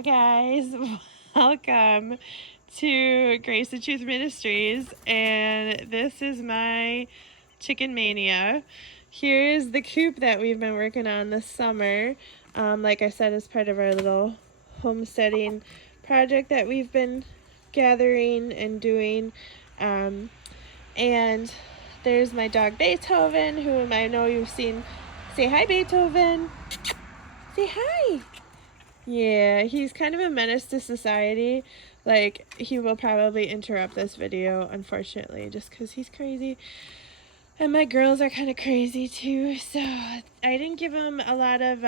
Hi guys, welcome to Grace the Truth Ministries, and this is my chicken mania. Here is the coop that we've been working on this summer. Like I said, as part of our little homesteading project that we've been gathering and doing. And there's my dog Beethoven, whom I know you've seen. Say hi, Beethoven. Say hi. Yeah, he's kind of a menace to society. Like, he will probably interrupt this video, unfortunately, just because he's crazy. And my girls are kind of crazy, too. So, I didn't give them a lot of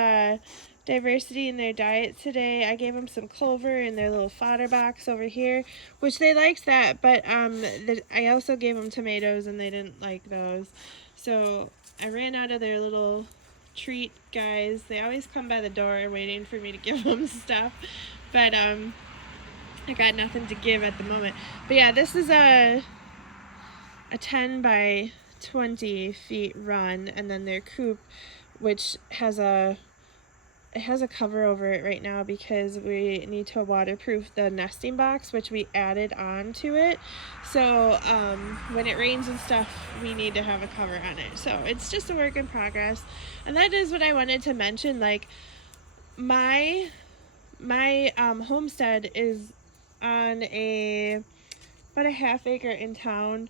diversity in their diet today. I gave them some clover in their little fodder box over here, which they liked that. But I also gave them tomatoes, and they didn't like those. So, I ran out of their little treat guys. They always come by the door waiting for me to give them stuff, but I got nothing to give at the moment. But yeah, this is a 10 by 20 feet run, and then their coop, which has a cover over it right now because we need to waterproof the nesting box, which we added on to it. So when it rains and stuff, we need to have a cover on it. So it's just a work in progress. And that is what I wanted to mention. Like, my homestead is on about a half acre in town,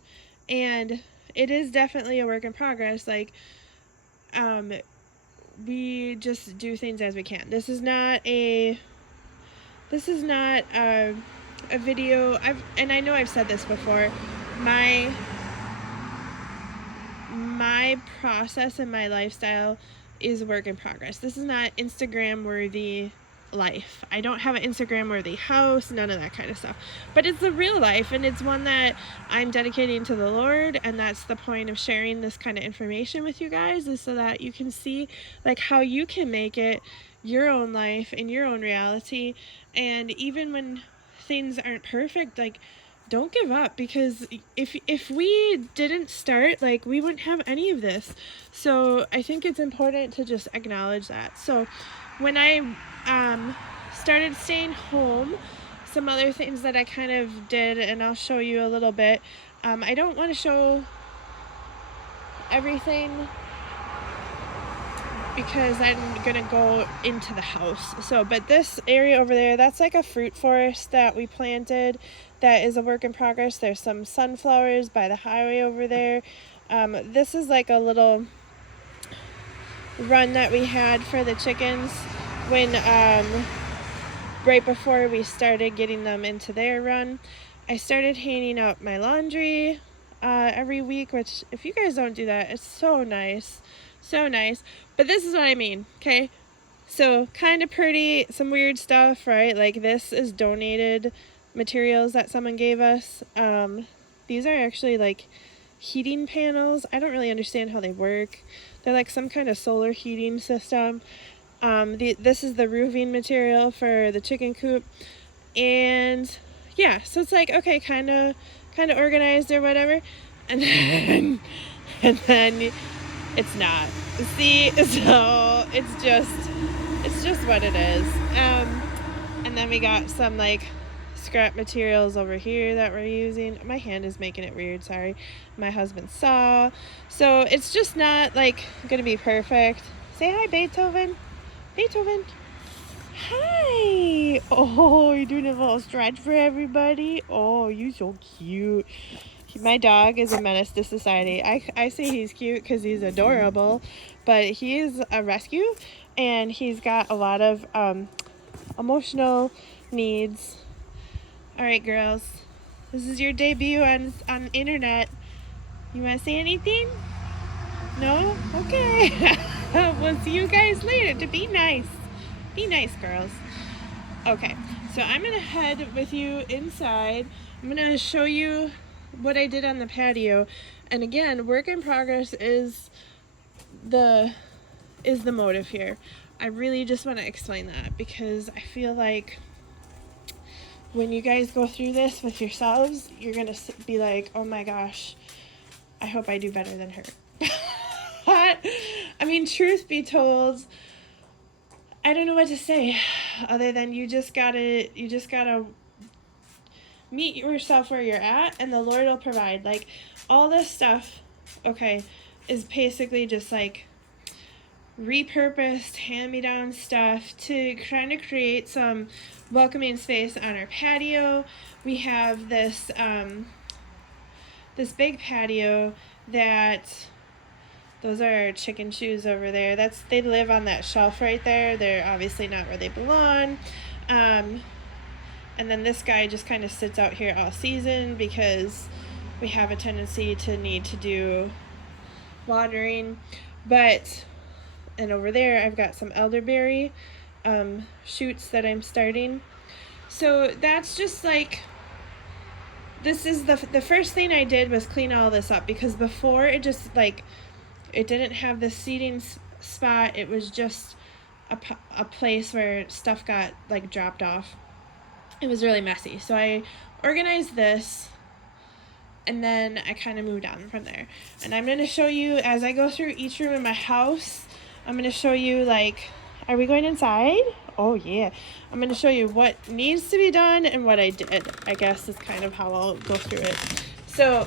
and it is definitely a work in progress. Like, we just do things as we can. This is not a video. And I know I've said this before. My process and my lifestyle is a work in progress. This is not Instagram worthy life. I don't have an Instagram worthy house, none of that kind of stuff. But it's the real life, and it's one that I'm dedicating to the Lord, and that's the point of sharing this kind of information with you guys, is so that you can see like how you can make it your own life and your own reality. And even when things aren't perfect, like, don't give up, because if we didn't start, like, we wouldn't have any of this. So I think it's important to just acknowledge that. So when I started staying home, some other things that I kind of did, and I'll show you a little bit. I don't want to show everything because I'm gonna go into the house. So, but this area over there, that's like a fruit forest that we planted that is a work in progress. There's some sunflowers by the highway over there. This is like a little run that we had for the chickens when right before we started getting them into their run. I started hanging up my laundry every week, which, if you guys don't do that, it's so nice. So nice. But this is what I mean, okay? So, kind of pretty, some weird stuff, right? Like, this is donated materials that someone gave us. These are actually like heating panels. I don't really understand how they work. They're like some kind of solar heating system. This is the roofing material for the chicken coop. And yeah, so it's like, okay, kind of organized or whatever. And then it's not. See, so it's just what it is. And then we got some like scrap materials over here that we're using. My hand is making it weird, sorry. My husband's saw. So it's just not like gonna be perfect. Say hi, Beethoven. Beethoven. Hi. Oh, you're doing a little stretch for everybody. Oh, you're so cute. My dog is a menace to society. I say he's cute because he's adorable, but he is a rescue, and he's got a lot of emotional needs. All right, girls, this is your debut on the internet. You want to say anything? No? Okay. We'll see you guys later. To be nice. Be nice, girls. Okay, so I'm going to head with you inside. I'm going to show you what I did on the patio. And again, work in progress is the motive here. I really just want to explain that, because I feel like when you guys go through this with yourselves, you're going to be like, oh my gosh, I hope I do better than her. I mean, truth be told, I don't know what to say. other than you just gotta meet yourself where you're at, and the Lord will provide. Like, all this stuff, okay, is basically just like repurposed hand-me-down stuff to kind of create some welcoming space on our patio. We have this this big patio that, those are our chicken shoes over there. They live on that shelf right there. They're obviously not where they belong. And then this guy just kind of sits out here all season because we have a tendency to need to do watering. And over there I've got some elderberry shoots that I'm starting. So that's just like, this is the first thing I did was clean all this up, because before it just like, it didn't have the seating spot. It was just a place where stuff got like dropped off. It was really messy. So I organized this, and then I kind of moved on from there. And I'm going to show you, as I go through each room in my house, I'm going to show you, like, are we going inside? Oh, yeah. I'm going to show you what needs to be done and what I did, I guess, is kind of how I'll go through it. So,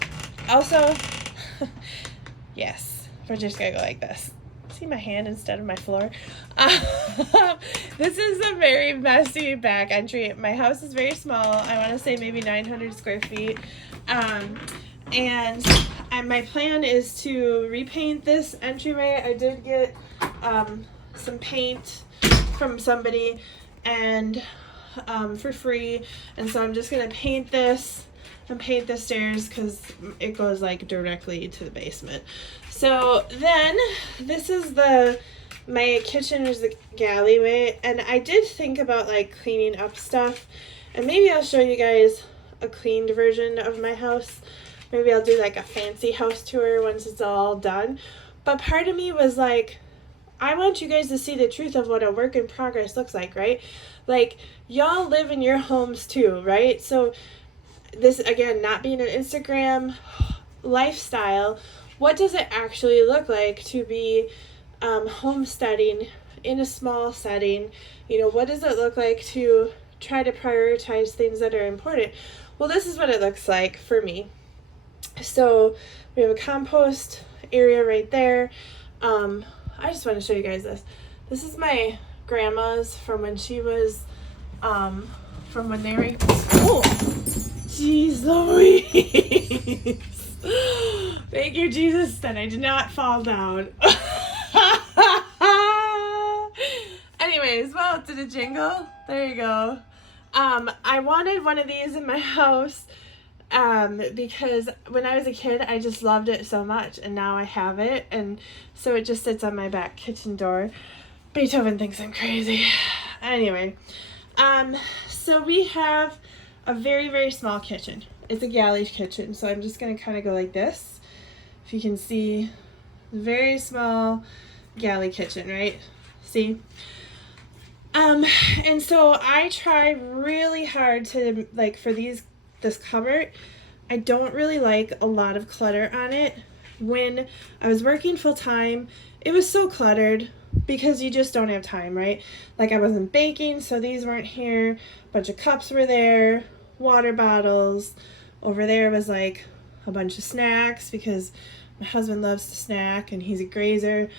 also, yes, we're just going to go like this. See my hand instead of my floor? This is a very messy back entry. My house is very small. I want to say maybe 900 square feet. And my plan is to repaint this entryway. I did get some paint from somebody and for free, and so I'm just gonna paint this and paint the stairs because it goes like directly to the basement. So then this is my kitchen is the galleyway, and I did think about like cleaning up stuff, and maybe I'll show you guys a cleaned version of my house. Maybe I'll do like a fancy house tour once it's all done. But part of me was like, I want you guys to see the truth of what a work in progress looks like, right? Like, y'all live in your homes too, right? So this, again, not being an Instagram lifestyle, what does it actually look like to be homesteading in a small setting? You know, what does it look like to try to prioritize things that are important? Well, this is what it looks like for me. So we have a compost area right there. I just want to show you guys this. This is my grandma's from when she was, from when they were, oh, jeez Louise. Thank you, Jesus, that I did not fall down. Anyways, well, did it jingle? There you go. I wanted one of these in my house because when I was a kid, I just loved it so much, and now I have it, and so it just sits on my back kitchen door. Beethoven thinks I'm crazy. Anyway, so we have a very, very small kitchen. It's a galley kitchen, so I'm just going to kind of go like this. If you can see, very small galley kitchen, right? See? And so I try really hard to, like, for this cupboard, I don't really like a lot of clutter on it. When I was working full time, it was so cluttered because you just don't have time, right? Like, I wasn't baking, so these weren't here. A bunch of cups were there, water bottles. Over there was like a bunch of snacks because my husband loves to snack and he's a grazer.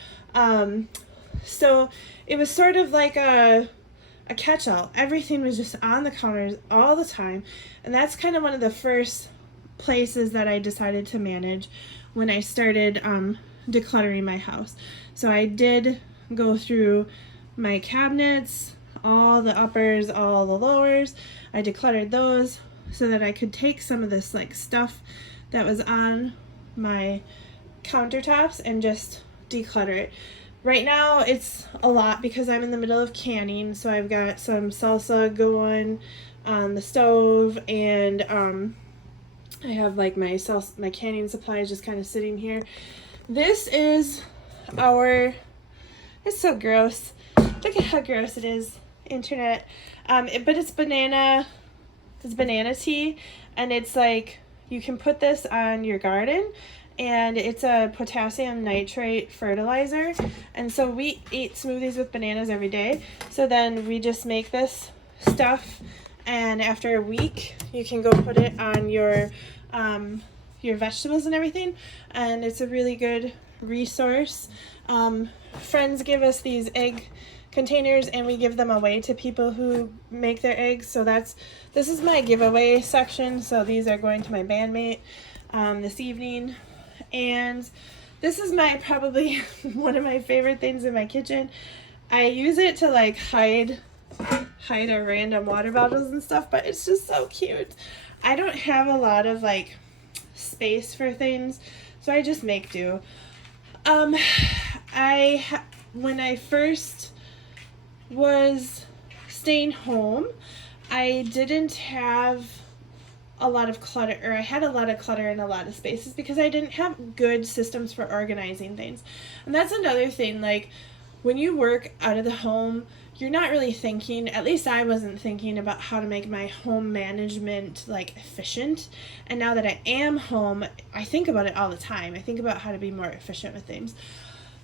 So it was sort of like a catch-all. Everything was just on the counters all the time. And that's kind of one of the first places that I decided to manage when I started decluttering my house. So I did go through my cabinets, all the uppers, all the lowers. I decluttered those so that I could take some of this like stuff that was on my countertops and just declutter it. Right now it's a lot because I'm in the middle of canning, so I've got some salsa going on the stove, and I have like my canning supplies just kind of sitting here. This is it's so gross. Look at how gross it is, internet. But it's banana tea, and it's like, you can put this on your garden and it's a potassium nitrate fertilizer. And so we eat smoothies with bananas every day. So then we just make this stuff, and after a week you can go put it on your vegetables and everything, and it's a really good resource. Friends give us these egg containers, and we give them away to people who make their eggs. So this is my giveaway section. So these are going to my bandmate this evening, and this is probably one of my favorite things in my kitchen. I use it to like hide our random water bottles and stuff, but it's just so cute. I don't have a lot of like space for things, so I just make do. When I first was staying home, I didn't have a lot of clutter, or I had a lot of clutter in a lot of spaces because I didn't have good systems for organizing things. And that's another thing, like when you work out of the home, you're not really thinking, at least I wasn't thinking about how to make my home management like efficient. And now that I am home, I think about it all the time. I think about how to be more efficient with things.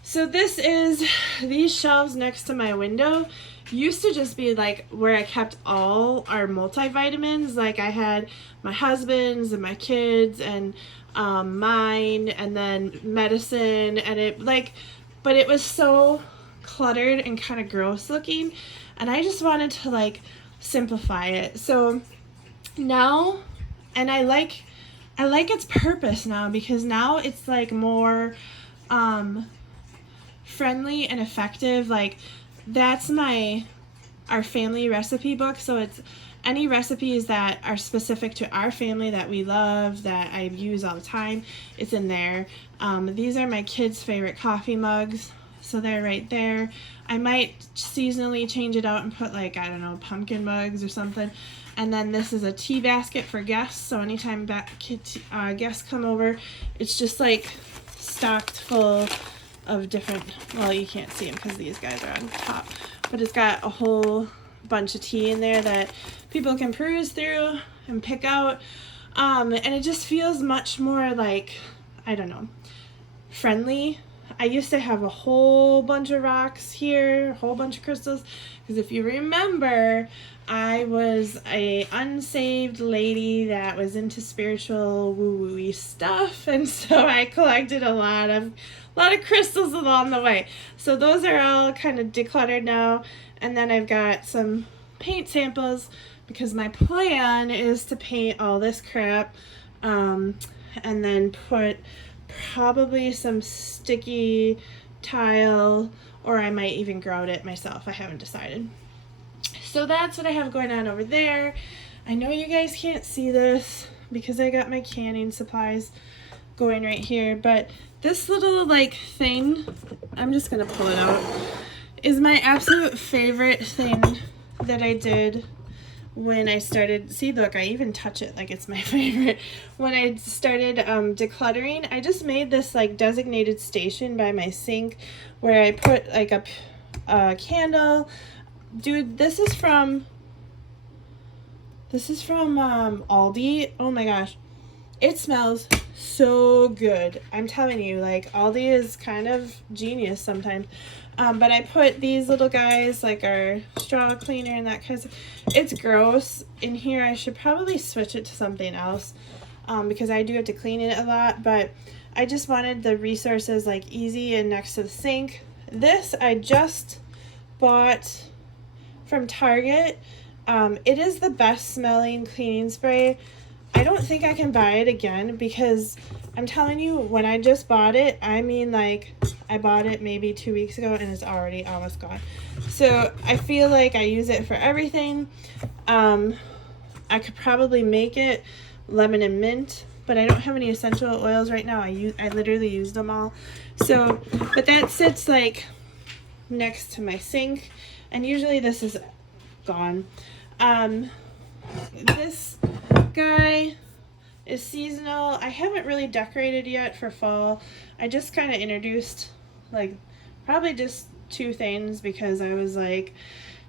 So these shelves next to my window used to just be like where I kept all our multivitamins. Like I had my husband's and my kids and mine, and then medicine, and but it was so cluttered and kind of gross looking, and I just wanted to like simplify it. So now, and I like its purpose now, because now it's like more friendly and effective. Like that's our family recipe book, so it's any recipes that are specific to our family that we love, that I use all the time, it's in there. These are my kids' favorite coffee mugs, so they're right there. I might seasonally change it out and put like, I don't know, pumpkin mugs or something. And then this is a tea basket for guests, so anytime guests come over, it's just like stocked full of different, well, you can't see them because these guys are on top, but it's got a whole bunch of tea in there that people can peruse through and pick out, and it just feels much more like, I don't know, friendly. I used to have a whole bunch of rocks here, a whole bunch of crystals, because if you remember, I was a unsaved lady that was into spiritual woo-woo-y stuff, and so I collected a lot of crystals along the way. So those are all kind of decluttered now, and then I've got some paint samples, because my plan is to paint all this crap, and then put probably some sticky tile, or I might even grout it myself. I haven't decided. So that's what I have going on over there. I know you guys can't see this because I got my canning supplies going right here, but this little like thing, I'm just gonna pull it out, is my absolute favorite thing that I did when I started, see, look, I even touch it like it's my favorite. When I started decluttering, I just made this like designated station by my sink where I put like a candle. Dude, this is from Aldi. Oh my gosh. It smells so good. I'm telling you, like Aldi is kind of genius sometimes. But I put these little guys, like our straw cleaner and that kind of stuff. It's gross in here. I should probably switch it to something else, because I do have to clean it a lot. But I just wanted the resources like easy and next to the sink. This I just bought from Target. It is the best smelling cleaning spray. I don't think I can buy it again, because I'm telling you, when I just bought it, I mean like I bought it maybe 2 weeks ago and it's already almost gone. So I feel like I use it for everything. I could probably make it lemon and mint, but I don't have any essential oils right now. I literally used them all. So, but that sits like next to my sink, and usually this is gone. This guy is seasonal. I haven't really decorated yet for fall. I just kind of introduced like probably just 2 things because I was like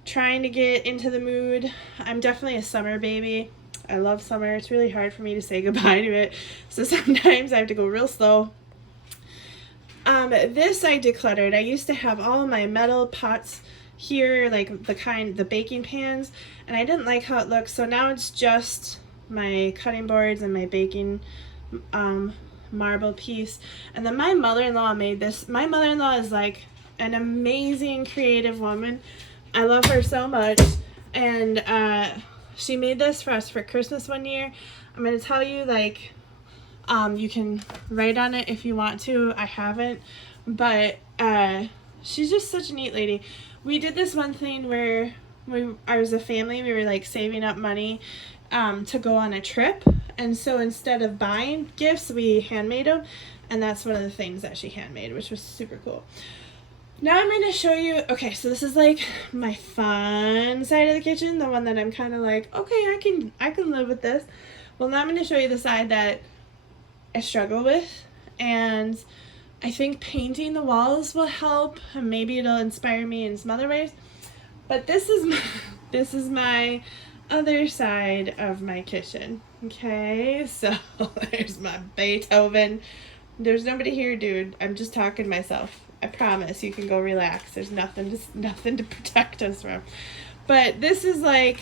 trying to get into the mood. I'm definitely a summer baby. I love summer. It's really hard for me to say goodbye to it. So sometimes I have to go real slow. This I decluttered. I used to have all of my metal pots here, like the baking pans, and I didn't like how it looked. So now it's just my cutting boards and my baking marble piece. And then my mother-in-law made this. My mother-in-law is like an amazing creative woman. I love her so much. And she made this for us for Christmas one year. I'm going to tell you, like, you can write on it if you want to. I haven't. But she's just such a neat lady. We did this one thing where as a family, we were like saving up money to go on a trip. And so instead of buying gifts, we handmade them. And that's one of the things that she handmade, which was super cool. Now I'm going to show you, okay, so this is like my fun side of the kitchen, the one that I'm kind of like, okay, I can live with this. Well, now I'm going to show you the side that I struggle with, and I think painting the walls will help, and maybe it'll inspire me in some other ways. But this is my other side of my kitchen. Okay, so there's my Beethoven. There's nobody here, dude. I'm just talking to myself. I promise you can go relax. There's nothing to protect us from. But this is like,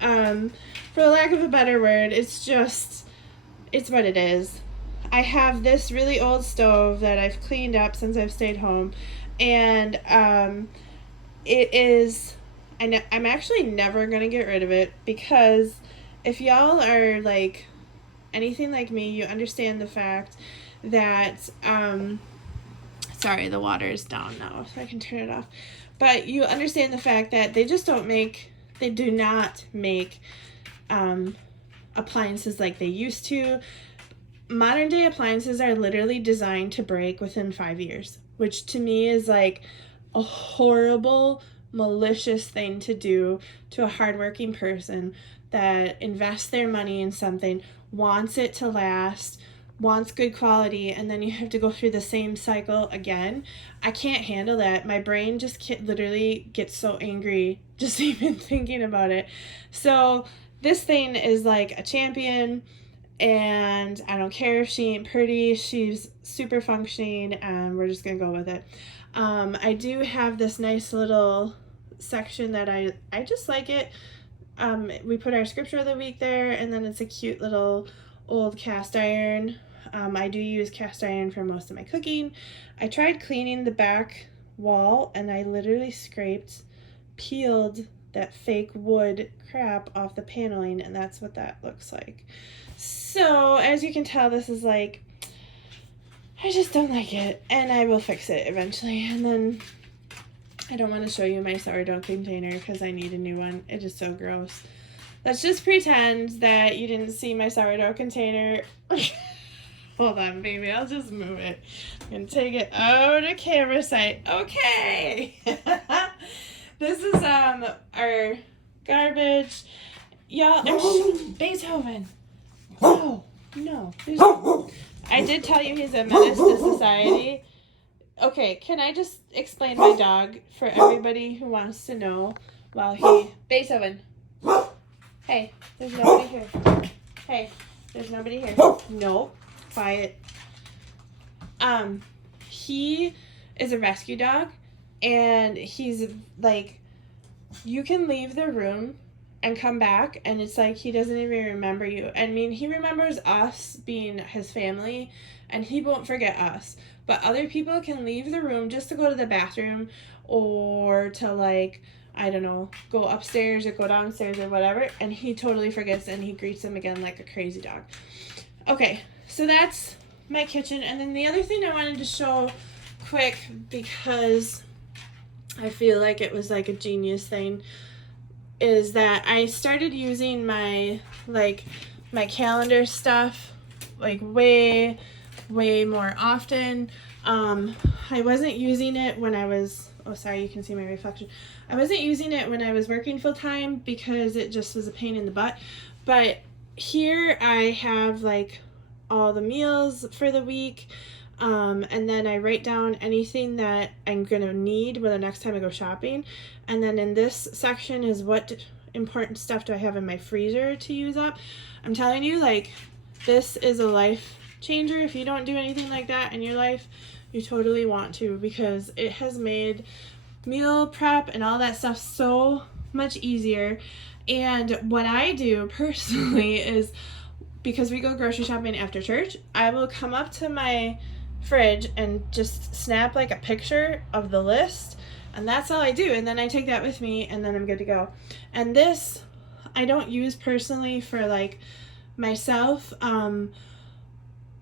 for the lack of a better word, it's what it is. I have this really old stove that I've cleaned up since I've stayed home, and I'm actually never gonna get rid of it, because if y'all are like anything like me, you understand the fact that sorry, the water is down now, so I can turn it off. But you understand the fact that they do not make appliances like they used to. Modern day appliances are literally designed to break within 5 years, which to me is like a horrible, malicious thing to do to a hardworking person that invests their money in something, wants it to last, wants good quality, and then you have to go through the same cycle again. I can't handle that. My brain just literally gets so angry just even thinking about it. So this thing is like a champion, and I don't care if she ain't pretty. She's super functioning, and we're just gonna go with it. I do have this nice little section that I just like it. We put our scripture of the week there, and then it's a cute little old cast iron. I do use cast iron for most of my cooking. I tried cleaning the back wall, and I literally peeled that fake wood crap off the paneling, and that's what that looks like. So as you can tell, this is like, I just don't like it, and I will fix it eventually. And then I don't want to show you my sourdough container because I need a new one. It is so gross. Let's just pretend that you didn't see my sourdough container. Hold on, baby. I'll just move it. I'm going to take it out of camera sight. Okay. This is our garbage. Y'all, Beethoven. No. I did tell you he's a menace to society. Okay, can I just explain my dog for everybody who wants to know while Beethoven. Hey, there's nobody here. Hey, there's nobody here. No, quiet. He is a rescue dog, and he's like, you can leave the room and come back, and it's like he doesn't even remember you. I mean, he remembers us being his family, and he won't forget us. But other people can leave the room just to go to the bathroom, or to, like, I don't know, go upstairs or go downstairs or whatever, and he totally forgets, and he greets them again like a crazy dog. Okay, so that's my kitchen. And then the other thing I wanted to show quick, because I feel like it was like a genius thing, is that I started using my calendar stuff like way more often. I wasn't using it when I was, oh sorry, you can see my reflection. I wasn't using it when I was working full time because it just was a pain in the butt. But here I have like all the meals for the week, and then I write down anything that I'm gonna need when the next time I go shopping. And then in this section is what important stuff do I have in my freezer to use up? I'm telling you, like, this is a life changer. If you don't do anything like that in your life, you totally want to, because it has made meal prep and all that stuff so much easier. And what I do personally is, because we go grocery shopping after church, I will come up to my fridge and just snap like a picture of the list, and that's all I do. And then I take that with me, and then I'm good to go. And this I don't use personally for like myself,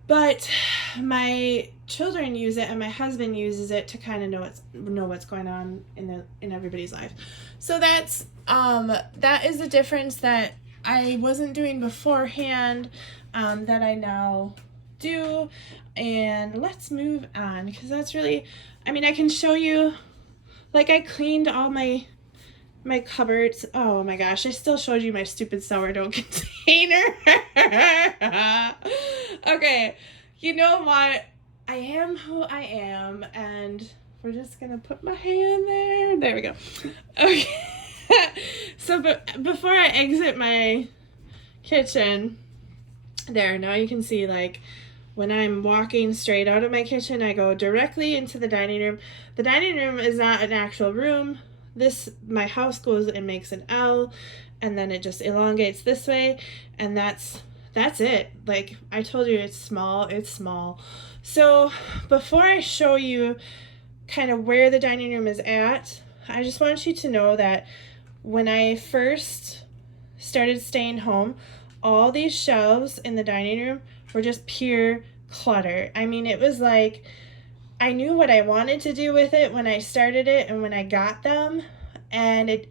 but my children use it and my husband uses it to kind of know what's going on in everybody's life. So that is a difference that I wasn't doing beforehand, that I now do. And let's move on, because that's really, I mean, I can show you, like, I cleaned all my cupboards. Oh my gosh, I still showed you my stupid sourdough container. Okay, you know what? I am who I am, and we're just gonna put my hand there. There we go. Okay. So, but before I exit my kitchen, there, now you can see, like, when I'm walking straight out of my kitchen, I go directly into the dining room. The dining room is not an actual room. My house goes and makes an L, and then it just elongates this way, and that's it. Like I told you, it's small. So before I show you kind of where the dining room is at, I just want you to know that when I first started staying home, all these shelves in the dining room were just pure clutter. I mean, it was like, I knew what I wanted to do with it when I started it and when I got them, and it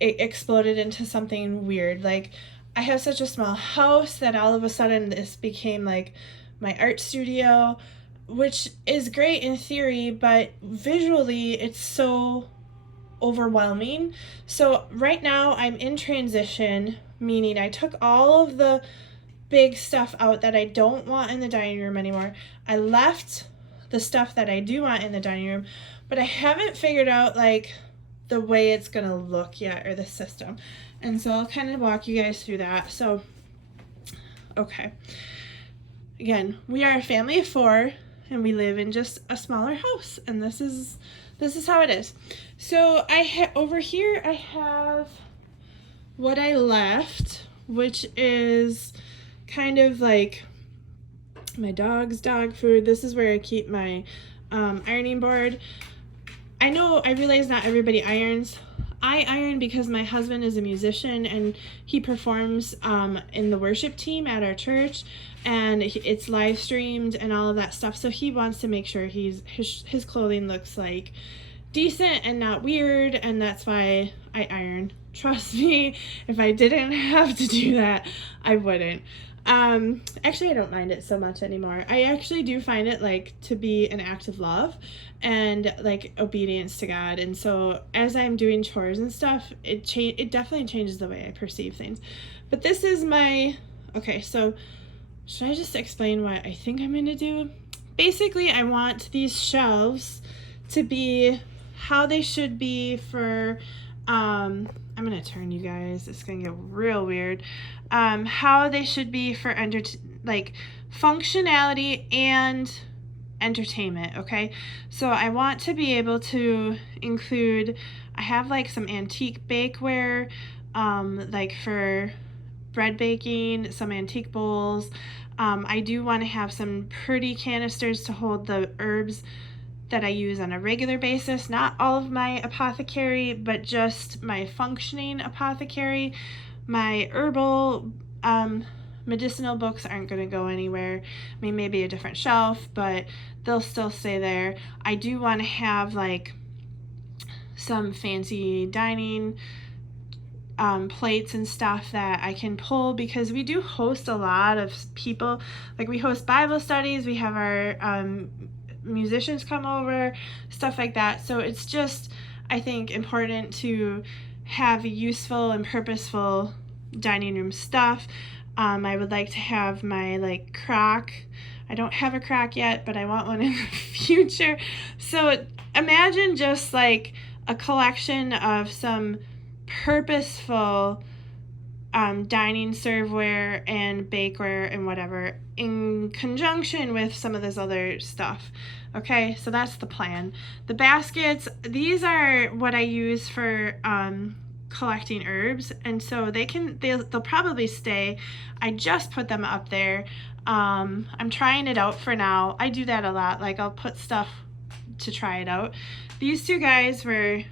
exploded into something weird. Like, I have such a small house that all of a sudden this became like my art studio, which is great in theory, but visually it's so overwhelming. So right now I'm in transition, meaning I took all of the big stuff out that I don't want in the dining room anymore. I left the stuff that I do want in the dining room, but I haven't figured out like the way it's gonna look yet, or the system. And so I'll kind of walk you guys through that. So, okay. Again, we are a family of 4 and we live in just a smaller house, and this is how it is. So over here I have what I left, which is kind of like my dog's dog food. This is where I keep my ironing board. I realize not everybody irons. I iron because my husband is a musician and he performs in the worship team at our church, and it's live streamed and all of that stuff. So he wants to make sure his clothing looks like decent and not weird, and that's why I iron. Trust me, if I didn't have to do that, I wouldn't. Actually, I don't mind it so much anymore. I actually do find it like to be an act of love and like obedience to God. And so as I'm doing chores and stuff, it definitely changes the way I perceive things. But this is okay, so should I just explain what I think I'm going to do? Basically, I want these shelves to be how they should be for, I'm going to turn you guys, it's going to get real weird. How they should be for like functionality and entertainment, okay? So I want to be able to include, I have like some antique bakeware, like for bread baking, some antique bowls. I do want to have some pretty canisters to hold the herbs that I use on a regular basis. Not all of my apothecary, but just my functioning apothecary. My herbal medicinal books aren't going to go anywhere. I mean, maybe a different shelf, but they'll still stay there. I do want to have like some fancy dining plates and stuff that I can pull, because we do host a lot of people. Like, we host Bible studies, we have our musicians come over, stuff like that. So it's just, I think, important to have useful and purposeful dining room stuff. I would like to have my like crock. I don't have a crock yet, but I want one in the future. So imagine just like a collection of some purposeful dining serveware and bakeware and whatever in conjunction with some of this other stuff. Okay, so that's the plan. The baskets, these are what I use for collecting herbs, and so they'll probably stay. I just put them up there. I'm trying it out for now. I do that a lot. Like, I'll put stuff to try it out. These two guys were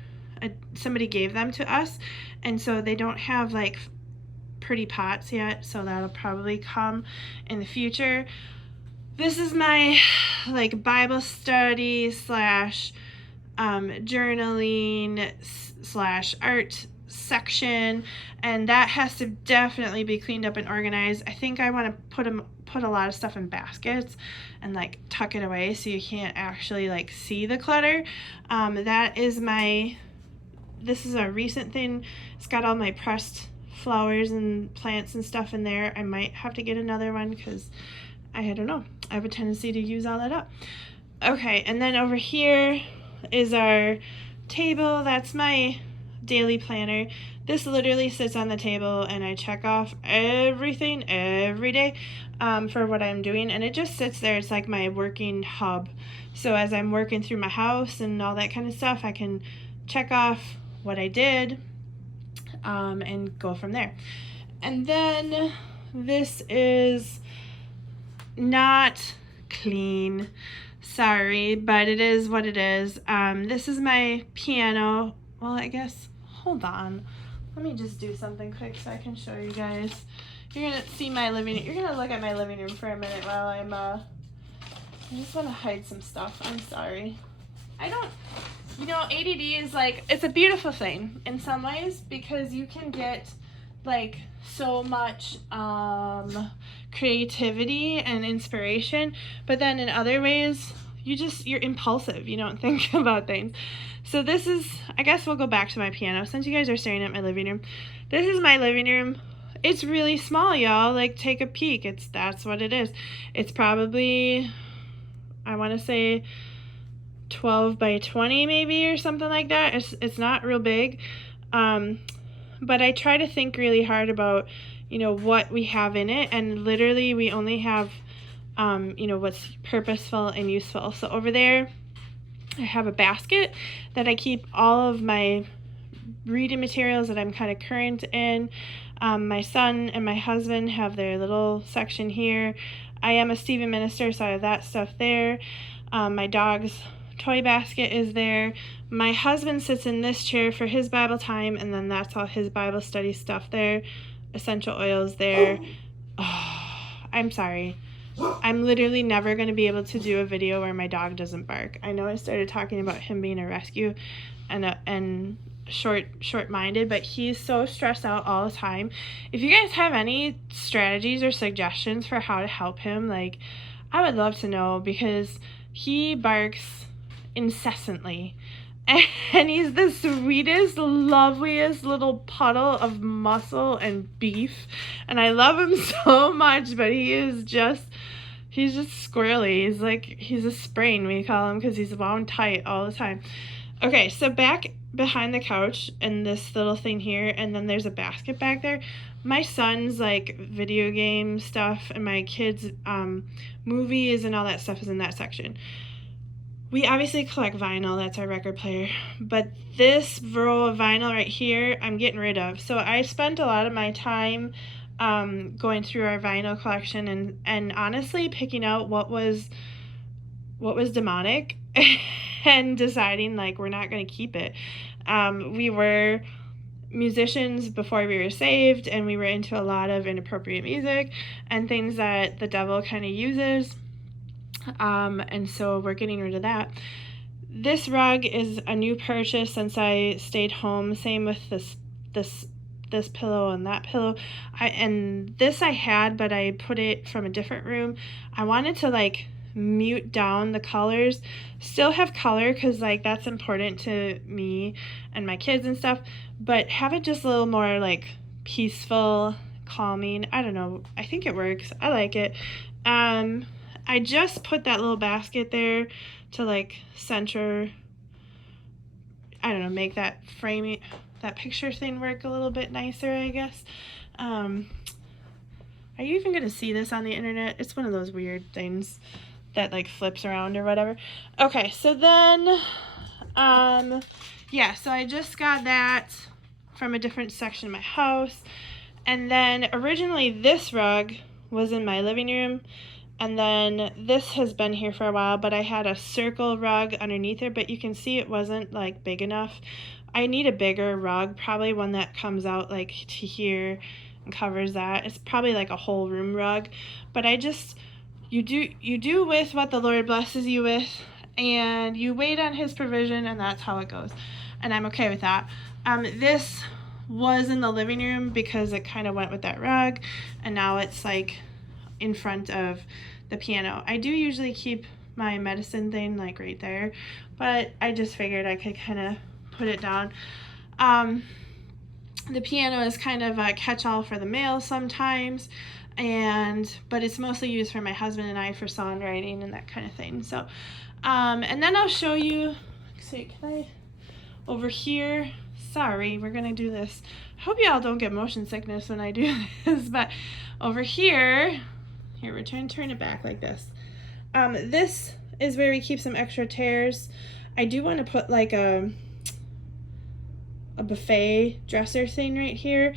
somebody gave them to us, and so they don't have like pretty pots yet, so that'll probably come in the future. This is my like Bible study slash journaling slash art section, and that has to definitely be cleaned up and organized. I think I want to put a lot of stuff in baskets and like tuck it away so you can't actually like see the clutter. This is a recent thing. It's got all my pressed flowers and plants and stuff in there. I might have to get another one because I don't know, I have a tendency to use all that up. Okay, and then over here is our table. That's my daily planner. This literally sits on the table and I check off everything every day for what I'm doing, and it just sits there. It's like my working hub. So as I'm working through my house and all that kind of stuff, I can check off what I did and go from there. And then this is not clean, sorry, but it is what it is. This is my piano. Well, I guess, hold on, let me just do something quick so I can show you guys. You're gonna see my you're gonna look at my living room for a minute while I just want to hide some stuff. I'm sorry. You know, ADD is like, it's a beautiful thing in some ways because you can get like so much creativity and inspiration, but then in other ways you're impulsive. You don't think about things. So this is, I guess we'll go back to my piano since you guys are staring at my living room. This is my living room. It's really small, y'all. Like, take a peek. That's what it is. It's probably, I want to say 12 by 20 maybe or something like that. It's not real big, but I try to think really hard about, you know, what we have in it, and literally we only have you know, what's purposeful and useful. So over there I have a basket that I keep all of my reading materials that I'm kind of current in. My son and my husband have their little section here. I am a Stephen minister, so I have that stuff there. My dog's toy basket is there. My husband sits in this chair for his Bible time, and then that's all his Bible study stuff there. Essential oils there. Oh, I'm sorry. I'm literally never going to be able to do a video where my dog doesn't bark. I know I started talking about him being a rescue and short-minded, but he's so stressed out all the time. If you guys have any strategies or suggestions for how to help him, like, I would love to know, because he barks incessantly. And he's the sweetest, loveliest little puddle of muscle and beef. And I love him so much, but he's just squirrely. He's a sprain, we call him, because he's wound tight all the time. Okay, so back behind the couch and this little thing here, and then there's a basket back there. My son's like video game stuff and my kids' movies and all that stuff is in that section. We obviously collect vinyl, that's our record player, but this row of vinyl right here, I'm getting rid of. So I spent a lot of my time going through our vinyl collection and honestly picking out what was demonic and deciding, like, we're not going to keep it. We were musicians before we were saved, and we were into a lot of inappropriate music and things that the devil kind of uses. And so we're getting rid of that. This rug is a new purchase since I stayed home. Same with this pillow and that pillow. And this I had, but I put it from a different room. I wanted to like mute down the colors, still have color because like that's important to me and my kids and stuff, but have it just a little more like peaceful, calming. I don't know. I think it works. I like it. I just put that little basket there to like center, I don't know, make that framing. that picture thing work a little bit nicer, I guess. Are you even going to see this on the internet? It's one of those weird things that like flips around or whatever. Okay, so then, yeah, so I just got that from a different section of my house. And then originally this rug was in my living room. And then this has been here for a while, but I had a circle rug underneath it, but you can see it wasn't like big enough. I need a bigger rug, probably one that comes out like to here and covers that. It's probably like a whole room rug, but you do with what the Lord blesses you with, and you wait on his provision, and that's how it goes. And I'm okay with that. This was in the living room because it kind of went with that rug, and now it's like in front of the piano. I do usually keep my medicine thing like right there, but I just figured I could kind of put it down. The piano is kind of a catch-all for the mail sometimes, but it's mostly used for my husband and I for songwriting and that kind of thing. So, and then I'll show you, over here, sorry, we're gonna do this. I hope y'all don't get motion sickness when I do this, but over here, we're trying to turn it back like this. This is where we keep some extra tears. I do want to put like a buffet dresser thing right here,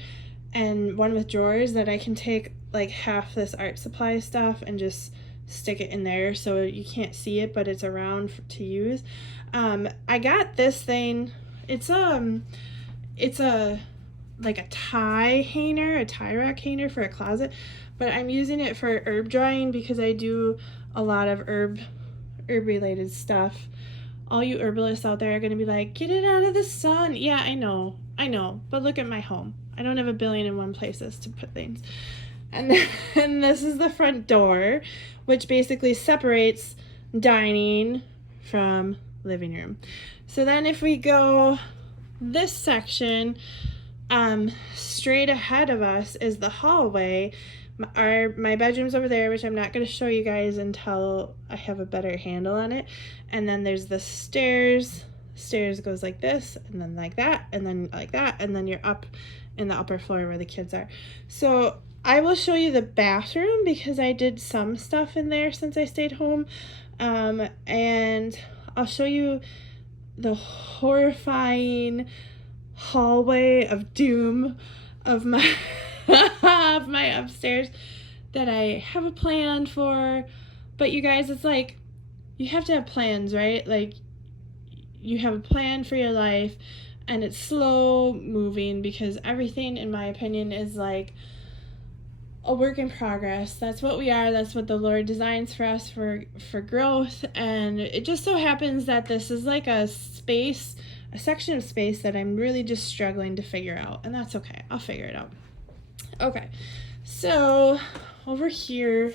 and one with drawers that I can take like half this art supply stuff and just stick it in there so you can't see it, but it's around to use. I got this thing. It's a like a tie rack hanger for a closet, but I'm using it for herb drying because I do a lot of herb related stuff. All you herbalists out there are going to be like, get it out of the sun. Yeah, I know, but look at my home. I don't have 1,000,000,001 places to put things. And then this is the front door, which basically separates dining from living room. So then if we go this section, straight ahead of us is the hallway. My bedroom's over there, which I'm not going to show you guys until I have a better handle on it. And then there's the stairs. Stairs goes like this, and then like that, and then like that, and then you're up in the upper floor where the kids are. So I will show you the bathroom because I did some stuff in there since I stayed home. And I'll show you the horrifying hallway of doom of my of my upstairs that I have a plan for. But you guys, it's like you have to have plans, right? Like you have a plan for your life, and it's slow moving because everything, in my opinion, is like a work in progress. That's what we are. That's what the Lord designs for us for growth. And it just so happens that this is like a section of space that I'm really just struggling to figure out, and that's okay. I'll figure it out. Okay, so over here,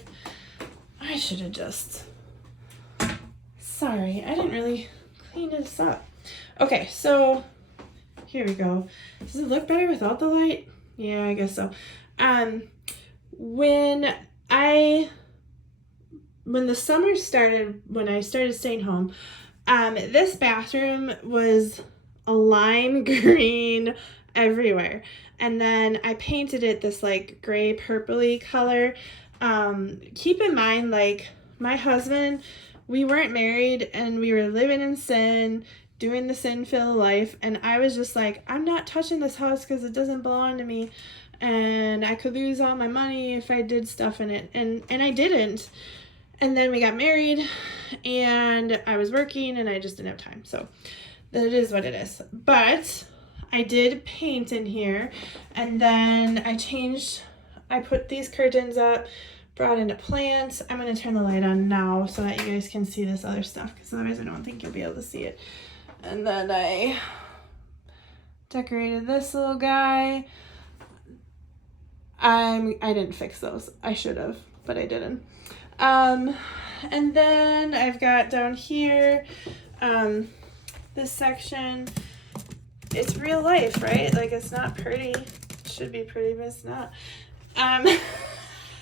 I should have just, sorry, I didn't really clean this up. Okay, so here we go. Does it look better without the light? Yeah, I guess so. When the summer started, when I started staying home, this bathroom was a lime green everywhere. And then I painted it this like gray purpley color. Keep in mind, like my husband, we weren't married and we were living in sin, doing the sin-filled life. And I was just like, I'm not touching this house because it doesn't belong to me. And I could lose all my money if I did stuff in it. And I didn't. And then we got married and I was working and I just didn't have time. So that is what it is. But I did paint in here, and then I put these curtains up, brought into plants. I'm going to turn the light on now so that you guys can see this other stuff, because otherwise I don't think you'll be able to see it. And then I decorated this little guy. I didn't fix those. I should have, but I didn't. And then I've got down here, this section. It's real life, right? Like, it's not pretty. It should be pretty, but it's not. I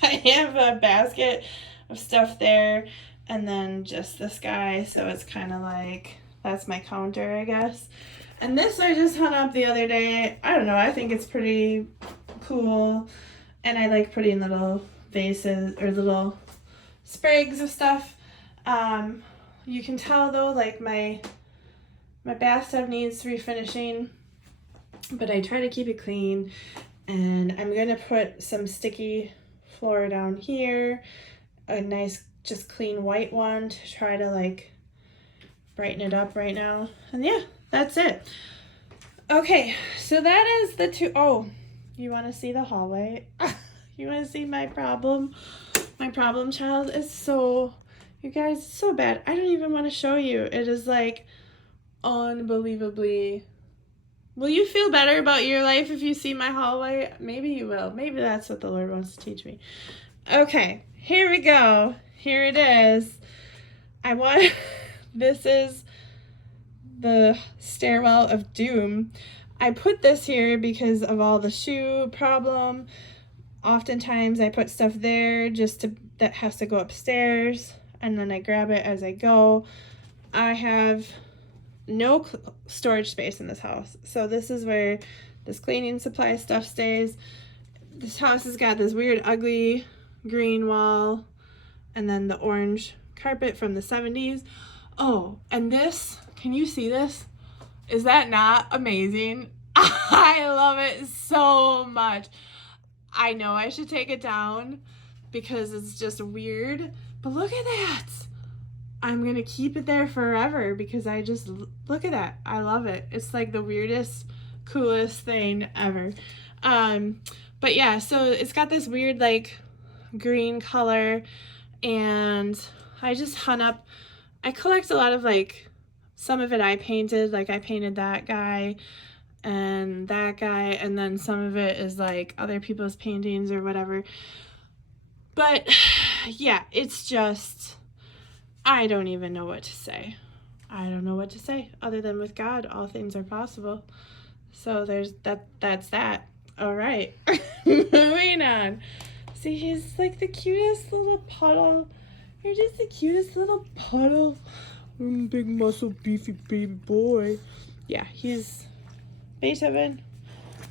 have a basket of stuff there, and then just this guy, so it's kind of like, that's my counter, I guess. And this I just hung up the other day. I don't know, I think it's pretty cool. And I like putting little vases or little sprigs of stuff. You can tell though, like my bathtub needs refinishing, but I try to keep it clean. And I'm gonna put some sticky floor down here, a nice just clean white one to try to like brighten it up right now. And yeah, that's it. Okay, so that is the two. Oh, you want to see the hallway? You want to see my problem? My problem child is so, you guys, it's so bad. I don't even want to show you. It is like unbelievably. Will you feel better about your life if you see my hallway? Maybe you will. Maybe that's what the Lord wants to teach me. Okay, here we go. Here it is. This is the stairwell of doom. I put this here because of all the shoe problem. Oftentimes I put stuff there that has to go upstairs, and then I grab it as I go. I have no storage space in this house, so this is where this cleaning supply stuff stays. This house has got this weird ugly green wall and then the orange carpet from the 70s. Oh, and this, can you see this? Is that not amazing? I love it so much. I know I should take it down because it's just weird, but look at that. I'm going to keep it there forever because I just, look at that. I love it. It's like the weirdest, coolest thing ever. But yeah, so it's got this weird like green color, and I just hung up, I collect a lot of like, some of it I painted, like I painted that guy and that guy, and then some of it is like other people's paintings or whatever. But yeah, it's just, I don't even know what to say. I don't know what to say other than with God, all things are possible. So that's that. All right, moving on. See, he's like the cutest little puddle. You're just the cutest little puddle. Big muscle beefy baby boy. Yeah, he's Beethoven.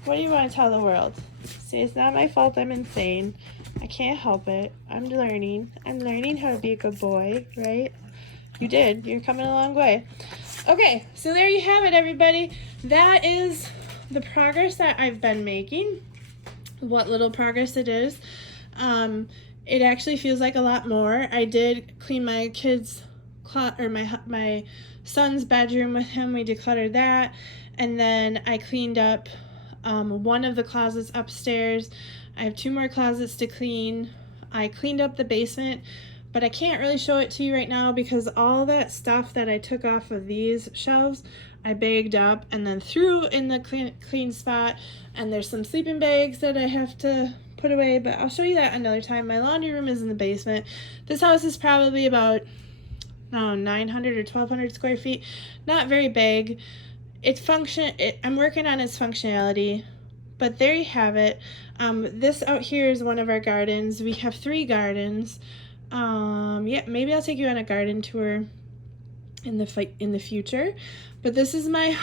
What do you want to tell the world? See, it's not my fault I'm insane. I can't help it. I'm learning how to be a good boy, right? You did. You're coming a long way. Okay, so there you have it, everybody. That is the progress that I've been making. What little progress it is. It actually feels like a lot more. I did clean my kids' my son's bedroom with him. We decluttered that, and then I cleaned up one of the closets upstairs. I have 2 more closets to clean. I cleaned up the basement, but I can't really show it to you right now because all that stuff that I took off of these shelves, I bagged up and then threw in the clean spot, and there's some sleeping bags that I have to put away, but I'll show you that another time. My laundry room is in the basement. This house is probably about 900 or 1200 square feet. Not very big. I'm working on its functionality, but there you have it. This out here is one of our gardens. We have 3 gardens. Yeah, maybe I'll take you on a garden tour in the future. But this is my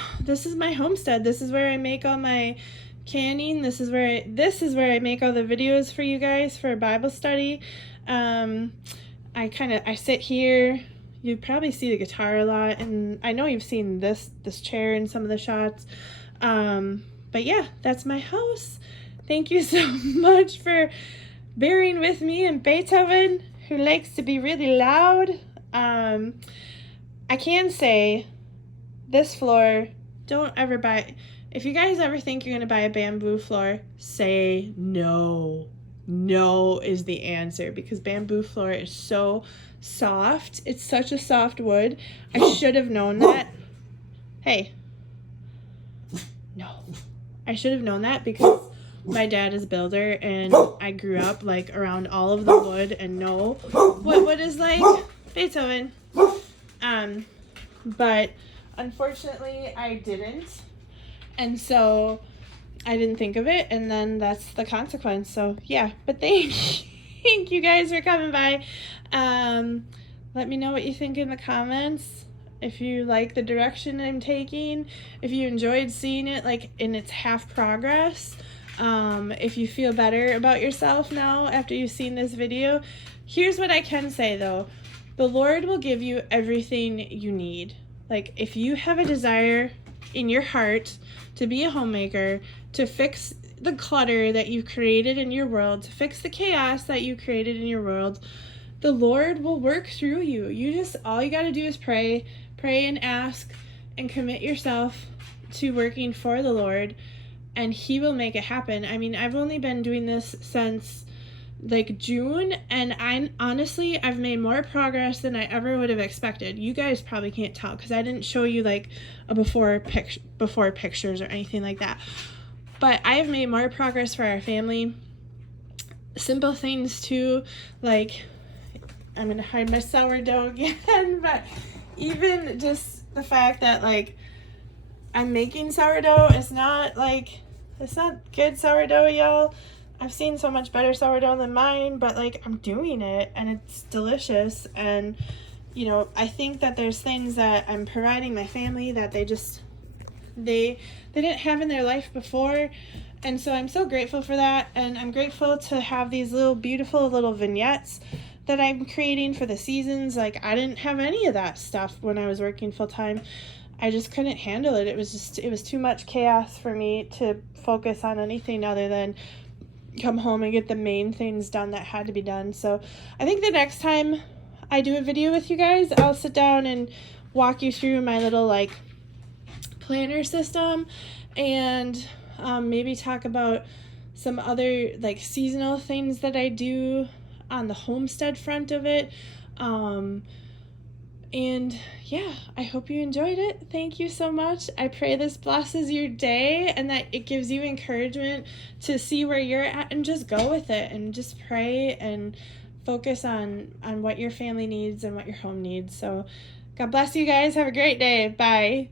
homestead. This is where I make all my canning. This is where I make all the videos for you guys for Bible study. I sit here. You probably see the guitar a lot, and I know you've seen this chair in some of the shots. But yeah, that's my house. Thank you so much for bearing with me and Beethoven, who likes to be really loud. I can say this floor, don't ever buy, if you guys ever think you're going to buy a bamboo floor, say no. No is the answer, because bamboo floor is so soft. It's such a soft wood. I should have known that. Hey. No. I should have known that because my dad is a builder and I grew up like around all of the wood and know what wood is like. Beethoven. But unfortunately I didn't. And so I didn't think of it, and then that's the consequence. So yeah, but thank you guys for coming by. Let me know what you think in the comments. if you like the direction I'm taking, if you enjoyed seeing it like in its half progress, if you feel better about yourself now after you've seen this video. Here's what I can say though. The Lord will give you everything you need. Like if you have a desire in your heart to be a homemaker, to fix the clutter that you created in your world, to fix the chaos that you created in your world, the Lord will work through you. All you got to do is pray and ask and commit yourself to working for the Lord, and He will make it happen. I mean, I've only been doing this since like June, and I've made more progress than I ever would have expected. You guys probably can't tell because I didn't show you like a before pictures or anything like that. But I have made more progress for our family. Simple things too, like I'm gonna hide my sourdough again, but even just the fact that like I'm making sourdough, it's not good sourdough, y'all. I've seen so much better sourdough than mine, but like I'm doing it and it's delicious. And you know, I think that there's things that I'm providing my family that they didn't have in their life before. And so I'm so grateful for that, and I'm grateful to have these little beautiful little vignettes that I'm creating for the seasons. Like I didn't have any of that stuff when I was working full time. I just couldn't handle it. It was too much chaos for me to focus on anything other than come home and get the main things done that had to be done. So I think the next time I do a video with you guys, I'll sit down and walk you through my little like planner system, and maybe talk about some other like seasonal things that I do on the homestead front of it. And yeah, I hope you enjoyed it. Thank you so much. I pray this blesses your day and that it gives you encouragement to see where you're at and just go with it and just pray and focus on what your family needs and what your home needs. So God bless you guys. Have a great day. Bye.